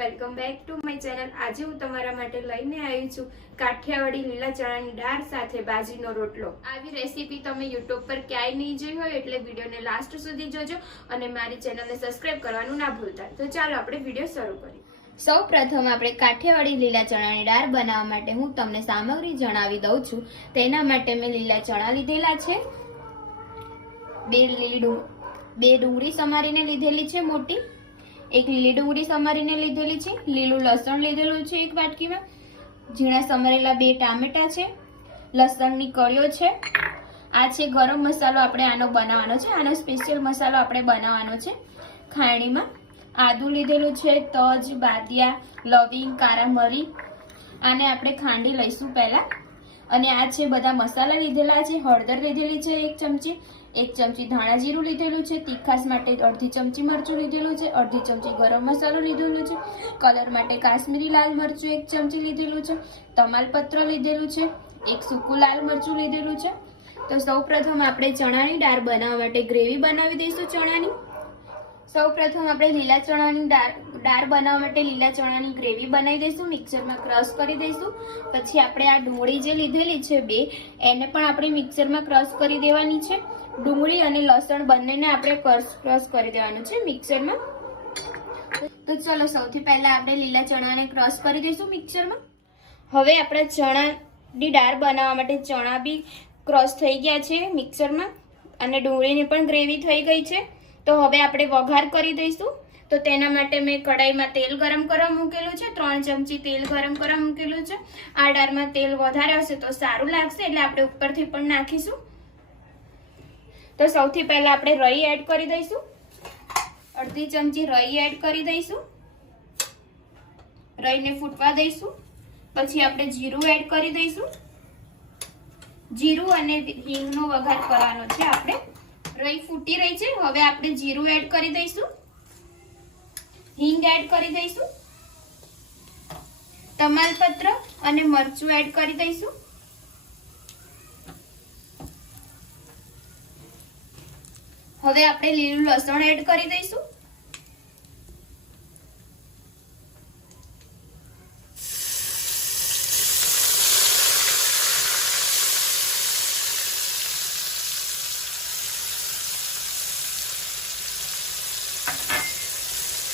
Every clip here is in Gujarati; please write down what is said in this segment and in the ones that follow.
Welcome back to my channel. આજે હું તમારા માટે લઈને આવી છું કાઠિયાવાડી લીલા ચણાની દાળ સાથે બાજીનો રોટલો। આવી રેસીપી તમે YouTube પર ક્યાંય નહીં જોઈ હોય એટલે વિડીયોને લાસ્ટ સુધી જોજો અને મારી ચેનલને સબસ્ક્રાઇબ કરવાનું ના ભૂલતા। તો ચાલો આપણે વિડીયો શરૂ કરીએ। સૌપ્રથમ આપણે કાઠિયાવાડી લીલા ચણાની દાળ બનાવવા માટે હું તમને સામગ્રી જણાવી દઉં છું। તેના માટે મેં લીલા ચણા લીધેલા છે, બે ડુંગળી સમારીને લીધેલી છે મોટી, एक લીલી ડુંગળી સમારીને લીધેલી છે, લીલું લસણ લીધેલું છે એક વાટકીમાં, ઝીણા સમારેલા 2 ટામેટા છે, લસણની કળીઓ છે। આ છે ગરમ મસાલો, આપણે આનો બનાવવાનો છે, આનો સ્પેશિયલ મસાલો આપણે બનાવવાનો છે। ખાયણીમાં આદુ લીધેલું છે, તજ, બાદિયા, લવિંગ, કારા મરી, આને આપણે ખાંડી લઈશું પહેલા। અને આ છે બધા મસાલા લીધેલા છે, હળદર લીધેલી છે 1 ચમચી, 1 ચમચી ધાણા જીરું લીધેલું છે, તીખાસ માટે અડધી ચમચી મરચું લીધેલું છે, અડધી ચમચી ગરમ મસાલો લીધેલું છે, કલર માટે કાશ્મીરી લાલ મરચું 1 ચમચી લીધેલું છે, તમાલપત્ર લીધેલું છે, 1 સૂકું લાલ મરચું લીધેલું છે। તો સૌપ્રથમ આપણે ચણાની દાળ બનાવવા માટે ગ્રેવી બનાવી દઈશું ચણાની। સૌપ્રથમ આપણે લીલા ચણાની દાળ બનાવવા માટે લીલા ચણાની ગ્રેવી બનાવી દઈશું, મિક્સરમાં ક્રશ કરી દઈશું। પછી આપણે આ ડુંગળી જે લીધેલી છે 2, એને પણ આપણે મિક્સરમાં ક્રશ કરી દેવાની છે। ડુંગળી અને લસણ બંનેને આપણે ક્રશ કરી દેવાનું છે મિક્સરમાં। તો ચલો સૌથી પહેલા આપણે લીલા ચણાને ક્રશ કરી દઈશું મિક્સરમાં। હવે આપણે ચણાની દાળ બનાવવા માટે ચણા બી ક્રશ થઈ ગયા છે મિક્સરમાં અને ડુંગળીની પણ ગ્રેવી થઈ ગઈ છે। તો હવે આપણે વઘાર કરી દઈશું। તો તેના માટે મેં કઢાઈમાં તેલ ગરમ કરવા મૂકેલું છે, 3 ચમચી તેલ ગરમ કરવા મૂકેલું છે। આ દાળમાં તેલ વધારે હશે તો સારું લાગશે એટલે આપણે ઉપરથી પણ નાખીશું। તો સૌથી પહેલા આપણે રઈ એડ કરી દઈશું, અડધી ચમચી રઈ એડ કરી દઈશું, રઈને ફૂટવા દઈશું। પછી આપણે જીરું એડ કરી દઈશું, જીરું અને હિંગનો વઘાર કરવાનો છે આપણે। રઈ ફૂટી રહી છે, હવે આપણે જીરું એડ કરી દઈશું, હિંગ એડ કરી દઈશું, તમાલપત્ર અને મરચું એડ કરી દઈશું। હવે આપણે લીલું લસણ એડ કરી દઈશું,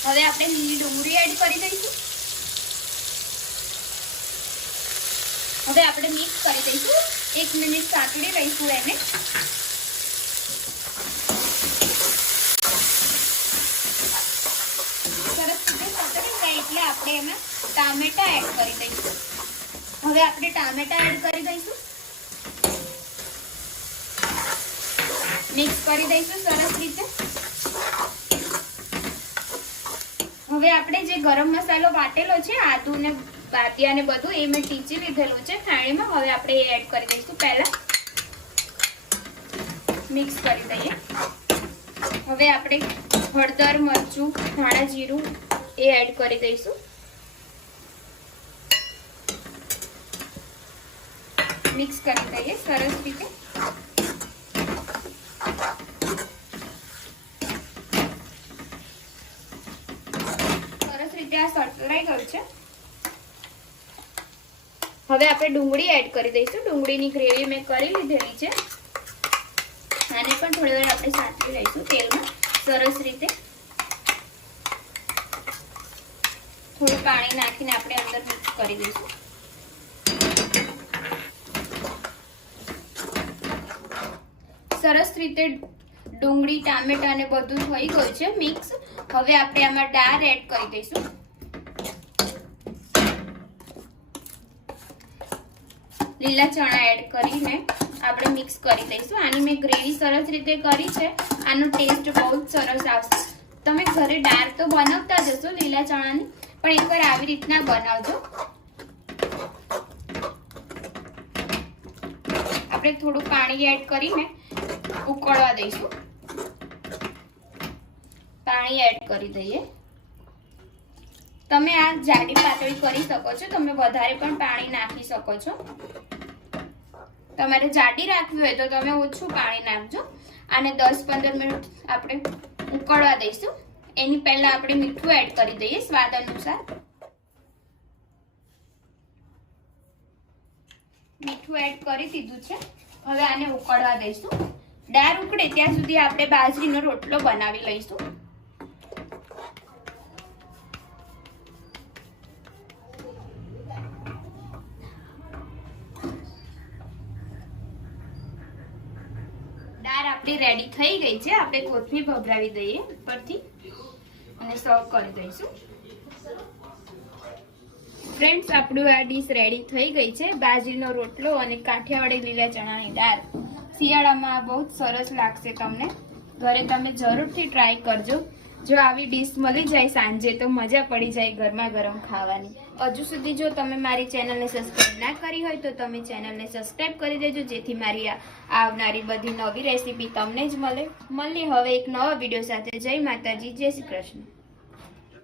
હવે આપણે લીલી ડુંગળી એડ કરી દઈશું। હવે આપણે મિક્સ કરી દઈશું, 1 મિનિટ સાંતળી લઈશું એને। સરસ રીતે સાંતળી જાય એટલે આપણે એમાં ટામેટા એડ કરી દઈશું। હવે આપણે ટામેટા એડ કરી દઈશું, મિક્સ કરી દઈશું સરસ રીતે। હવે આપણે જે ગરમ મસાલો વાટેલો છે, આદુ ને બાદિયા ને બધું, એ મેં ટીચી લીધેલું છે ખાણીમાં। હવે આપણે એ એડ કરી દઈશું, પહેલા મિક્સ કરી દઈએ। હવે આપણે હળદર, મરચું, ધાણા જીરું એ એડ કરી દઈશું, મિક્સ કરી દઈએ સરસ રીતે। સળસળાઈ ગયું છે। હવે આપણે ડુંગળી એડ કરી દઈશું, ડુંગળીની ગ્રેવી મેં કરી લીધેલી છે। આને પણ થોડી વાર આપણે સાંતળી લઈશું તેલમાં સરસ રીતે। થોડું પાણી નાખીને આપણે અંદર મિક્સ કરી દઈશું। સરસ રીતે ડુંગળી, ટામેટા ને બધું થઈ ગયું છે મિક્સ। હવે આપણે આમાં દાળ એડ કરી દઈશું, લીલા ચણા એડ કરીને આપણે મિક્સ કરી દઈશું। આની મેં ગ્રેવી સરસ રીતે કરી છે, આનો ટેસ્ટ બહુ જ સરસ આવશે। તમે ઘરે દાળ તો બનાવતા જ હશો લીલા ચણાની, પણ એકવાર આવી રીતના બનાવજો। આપણે થોડું પાણી એડ કરીને ઉકળવા દઈશું, પાણી એડ કરી દઈએ। તમે આ જાડી પાતળી કરી શકો છો, તમે વધારે પણ પાણી નાખી શકો છો। તમારે જાડી રાખવી હોય તો તમે ઓછું પાણી નાખજો। આને 10-15 મિનિટ આપણે ઉકળવા દઈશું। એની પહેલા આપણે મીઠું એડ કરી દઈએ સ્વાદ અનુસાર. મીઠું એડ કરી દીધું છે. હવે આને ઉકળવા દઈશું. દાળ ઉકળે ત્યાં સુધી આપણે બાજરીનો રોટલો બનાવી લઈશું. દાળ આપણી રેડી થઈ ગઈ છે. આપણે કોથમીર ભભરાવી દઈએ ઉપરથી અને સર્વ કરી દઈશું. ફ્રેન્ડ્સ, આપણું આ ડીશ રેડી થઈ ગઈ છે. બાજરીનો રોટલો અને કાઠિયાવાડી લીલા ચણાની દાળ. શિયાળામાં બહુ જ સરસ લાગશે તમને. ઘરે તમે જરૂરથી ટ્રાય કરજો. જો આવી ડીશ મળી જાય સાંજે તો મજા પડી જાય ગરમા ગરમ ખાવાની. હજુ સુધી જો તમે મારી ચેનલને સબસ્ક્રાઇબ ના કરી હોય તો તમે ચેનલને સબસ્ક્રાઇબ કરી દેજો, જેથી મારી આવનારી બધી નવી રેસીપી તમને જ મળે. મળીએ હવે એક નવા વિડીયો સાથે. જય માતાજી, જય શ્રી કૃષ્ણ.